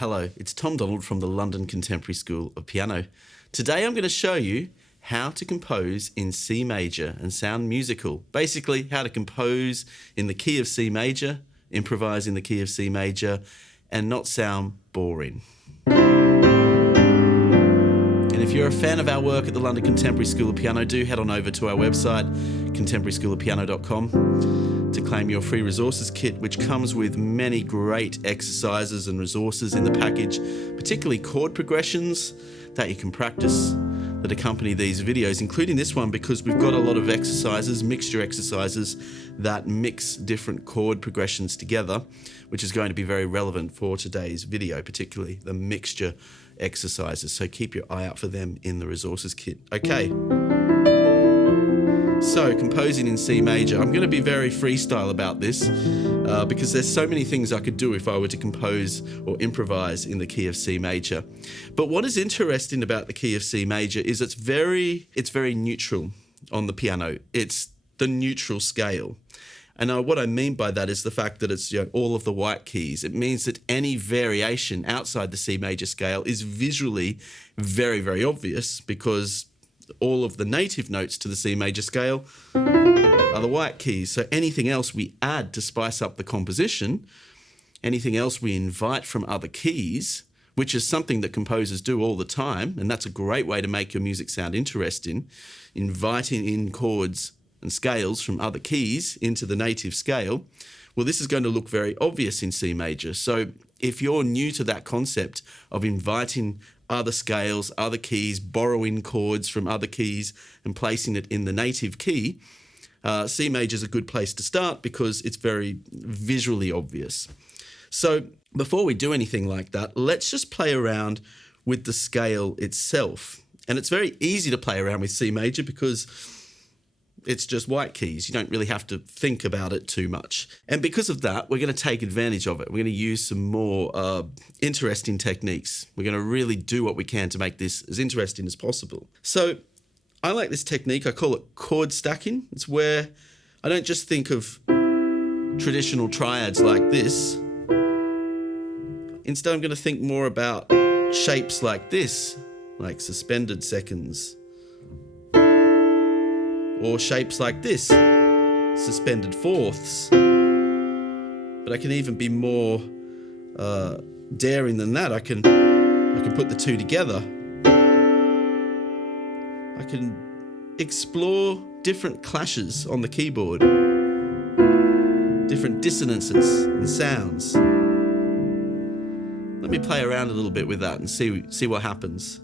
Hello, it's Tom Donald from the London Contemporary School of Piano. Today I'm going to show you how to compose in C major and sound musical. Basically, how to compose in the key of C major, improvise in the key of C major, and not sound boring. And if you're a fan of our work at the London Contemporary School of Piano, do head on over to our website, contemporaryschoolofpiano.com, to claim your free resources kit, which comes with many great exercises and resources in the package, particularly chord progressions that you can practice that accompany these videos, including this one, because we've got a lot of exercises, mixture exercises that mix different chord progressions together, which is going to be very relevant for today's video, particularly the mixture exercises. So keep your eye out for them in the resources kit. Okay. So, composing in C major. I'm going to be very freestyle about this because there's so many things I could do if I were to compose or improvise in the key of C major. But what is interesting about the key of C major is it's very neutral on the piano. It's the neutral scale. And what I mean by that is the fact that it's all of the white keys. It means that any variation outside the C major scale is visually very, very obvious because all of the native notes to the C major scale are the white keys. So anything else we add to spice up the composition, anything else we invite from other keys, which is something that composers do all the time, and that's a great way to make your music sound interesting, inviting in chords and scales from other keys into the native scale. Well, this is going to look very obvious in C major. So if you're new to that concept of inviting other scales, other keys, borrowing chords from other keys and placing it in the native key, C major is a good place to start because it's very visually obvious. So before we do anything like that, let's just play around with the scale itself. And it's very easy to play around with C major because it's just white keys. You don't really have to think about it too much. And because of that, we're going to take advantage of it. We're going to use some more interesting techniques. We're going to really do what we can to make this as interesting as possible. So I like this technique. I call it chord stacking. It's where I don't just think of traditional triads like this. Instead, I'm going to think more about shapes like this, like suspended seconds, or shapes like this, suspended fourths. But I can even be more daring than that. I can put the two together. I can explore different clashes on the keyboard, different dissonances and sounds. Let me play around a little bit with that and see what happens.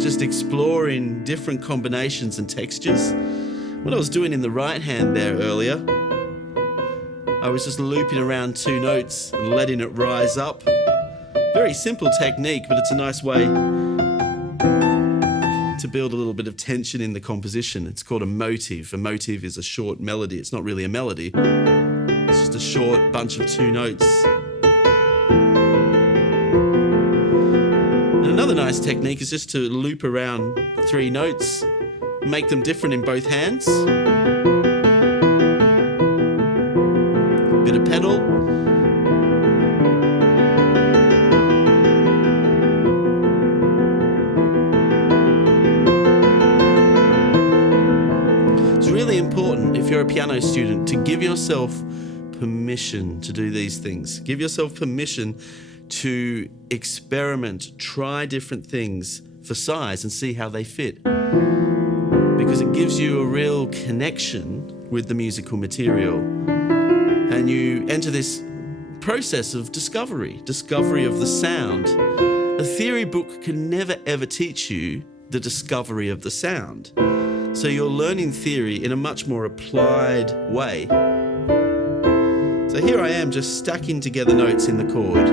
Just exploring different combinations and textures. What I was doing in the right hand there earlier, I was just looping around two notes and letting it rise up. Very simple technique, but it's a nice way to build a little bit of tension in the composition. It's called a motive. A motive is a short melody. It's not really a melody. It's just a short bunch of two notes. Another nice technique is just to loop around three notes, make them different in both hands. Bit of pedal. It's really important, if you're a piano student, to give yourself permission to do these things. Give yourself permission to experiment, try different things for size and see how they fit. Because it gives you a real connection with the musical material. And you enter this process of discovery of the sound a theory book can never ever teach you the discovery of the sound. So you're learning theory in a much more applied way. So here I am just stacking together notes in the chord.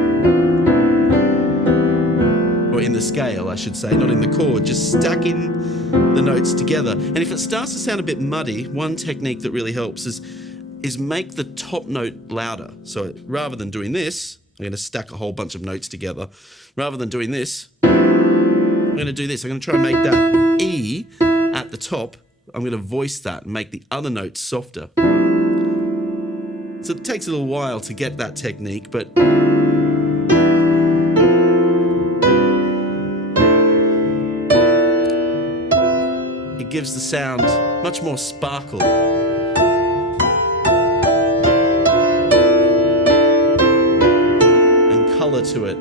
Or in the scale, I should say, not in the chord, just stacking the notes together. And if it starts to sound a bit muddy, one technique that really helps is make the top note louder. So rather than doing this, I'm going to stack a whole bunch of notes together. Rather than doing this, I'm going to do this. I'm going to try and make that E at the top. I'm going to voice that and make the other notes softer. So it takes a little while to get that technique, but it gives the sound much more sparkle. And colour to it.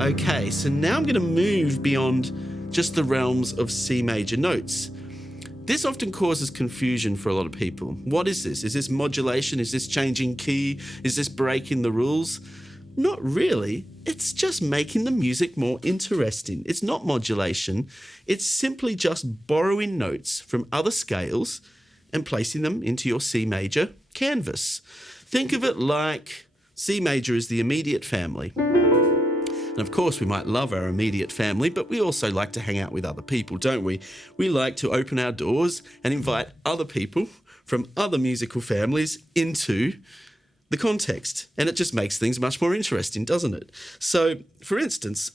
Okay, so now I'm going to move beyond just the realms of C major notes. This often causes confusion for a lot of people. What is this? Is this modulation? Is this changing key? Is this breaking the rules? Not really. It's just making the music more interesting. It's not modulation. It's simply just borrowing notes from other scales and placing them into your C major canvas. Think of it like C major is the immediate family. And of course, we might love our immediate family, but we also like to hang out with other people, don't we? We like to open our doors and invite other people from other musical families into the context. And it just makes things much more interesting, doesn't it? So, for instance,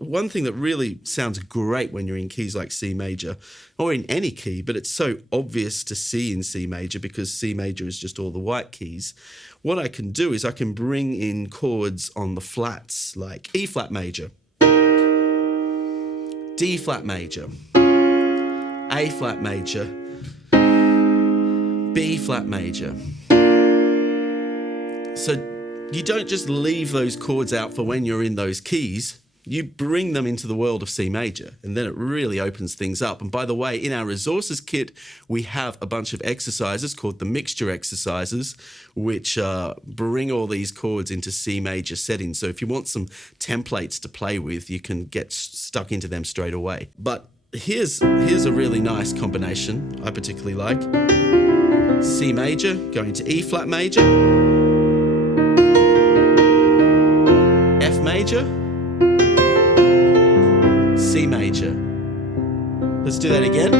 one thing that really sounds great when you're in keys like C major, or in any key, but it's so obvious to see in C major because C major is just all the white keys. What I can do is I can bring in chords on the flats, like E flat major, D flat major, A flat major, B flat major. So you don't just leave those chords out for when you're in those keys. You bring them into the world of C major, and then it really opens things up. And by the way, in our resources kit, we have a bunch of exercises called the mixture exercises, which bring all these chords into C major settings. So if you want some templates to play with, you can get stuck into them straight away. But here's a really nice combination I particularly like. C major going to E flat major, F major, C major. Let's do that again.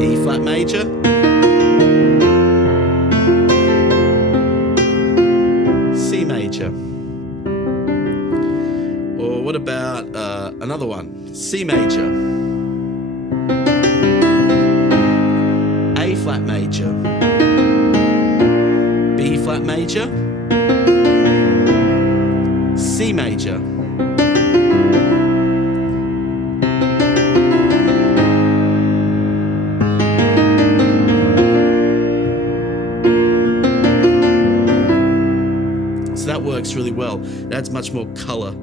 E flat major, C major. Or what about another one? C major, A flat major, B flat major, C major. So that works really well. It adds much more colour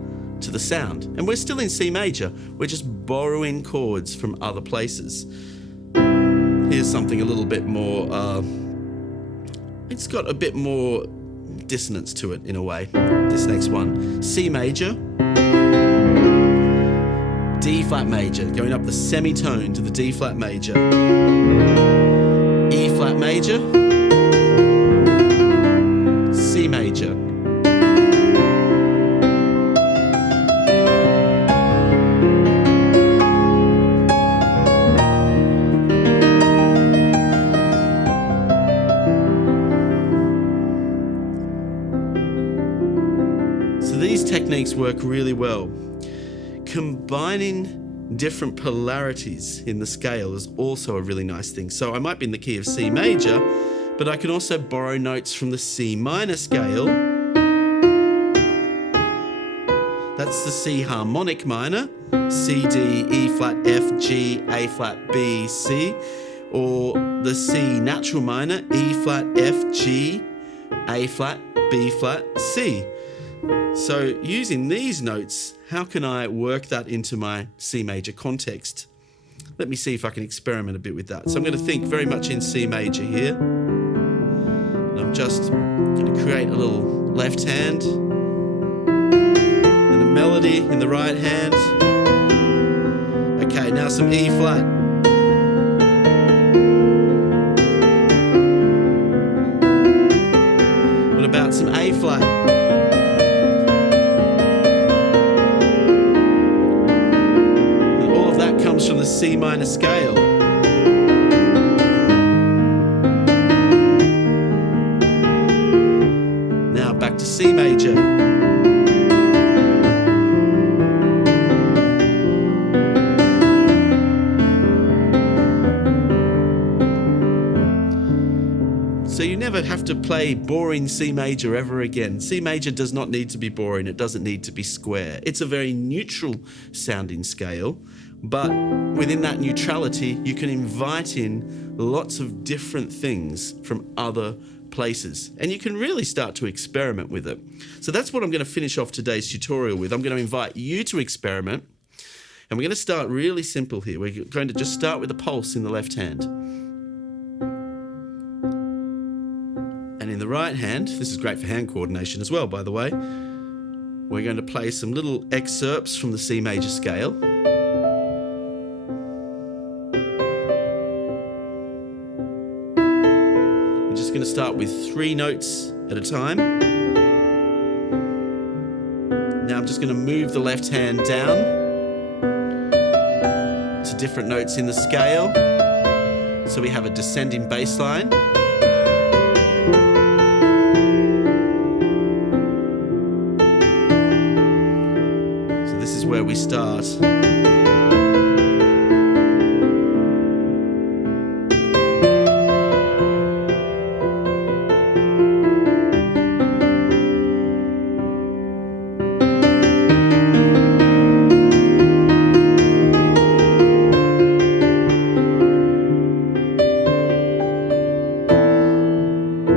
to the sound. And we're still in C major. We're just borrowing chords from other places. Here's something a little bit more, it's got a bit more dissonance to it in a way. This next one, C major, D flat major, going up the semitone to the D flat major, E flat major, C major. These techniques work really well. Combining different polarities in the scale is also a really nice thing. So I might be in the key of C major, but I can also borrow notes from the C minor scale. That's the C harmonic minor, C, D, E flat, F, G, A flat, B, C, or the C natural minor, E flat, F, G, A flat, B flat, C. So using these notes, how can I work that into my C major context? Let me see if I can experiment a bit with that. So I'm going to think very much in C major here. And I'm just going to create a little left hand and a melody in the right hand. Okay, now some E flat. What about some A flat? And all of that comes from the C minor scale. Now back to C major. So you never have to play boring C major ever again. C major does not need to be boring. It doesn't need to be square. It's a very neutral sounding scale, but within that neutrality, you can invite in lots of different things from other places, and you can really start to experiment with it. So that's what I'm going to finish off today's tutorial with. I'm going to invite you to experiment, and we're going to start really simple here. We're going to just start with a pulse in the left hand. And in the right hand, this is great for hand coordination as well, by the way, we're going to play some little excerpts from the C major scale. We're just going to start with 3 notes at a time. Now I'm just going to move the left hand down to different notes in the scale. So we have a descending bass line. Where we start.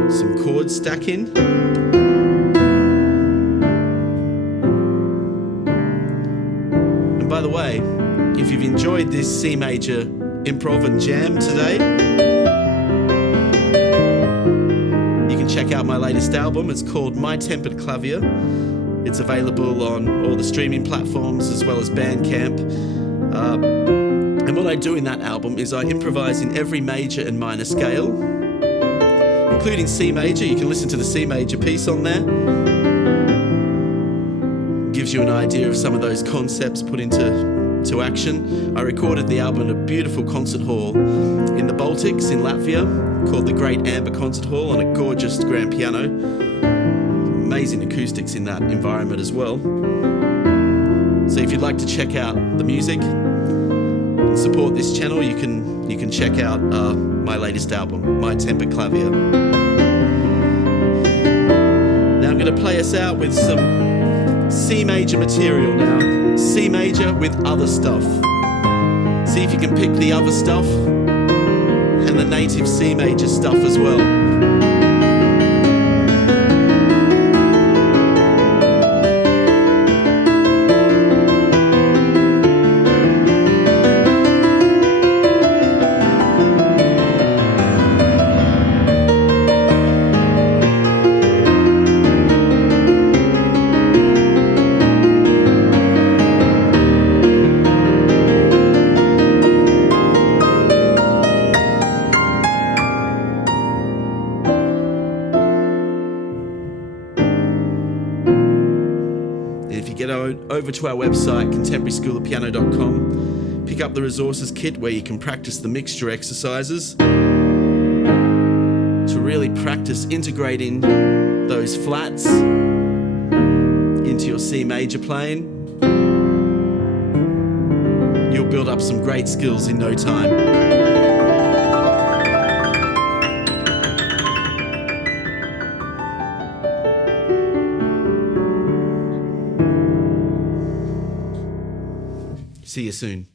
Some chord stacking. By the way, if you've enjoyed this C major improv and jam today, you can check out my latest album. It's called My Tempered Clavier. It's available on all the streaming platforms as well as Bandcamp. And what I do in that album is I improvise in every major and minor scale, including C major. You can listen to the C major piece on there. Gives you an idea of some of those concepts put into action. I recorded the album at a beautiful concert hall in the Baltics in Latvia called the Great Amber Concert Hall on a gorgeous grand piano. Amazing acoustics in that environment as well. So if you'd like to check out the music and support this channel, you can check out my latest album, My Tempered Clavier. Now I'm going to play us out with some C major material now. C major with other stuff. See if you can pick the other stuff and the native C major stuff as well. Get over to our website, contemporaryschoolofpiano.com, pick up the resources kit where you can practice the mixture exercises to really practice integrating those flats into your C major playing. You'll build up some great skills in no time. See you soon.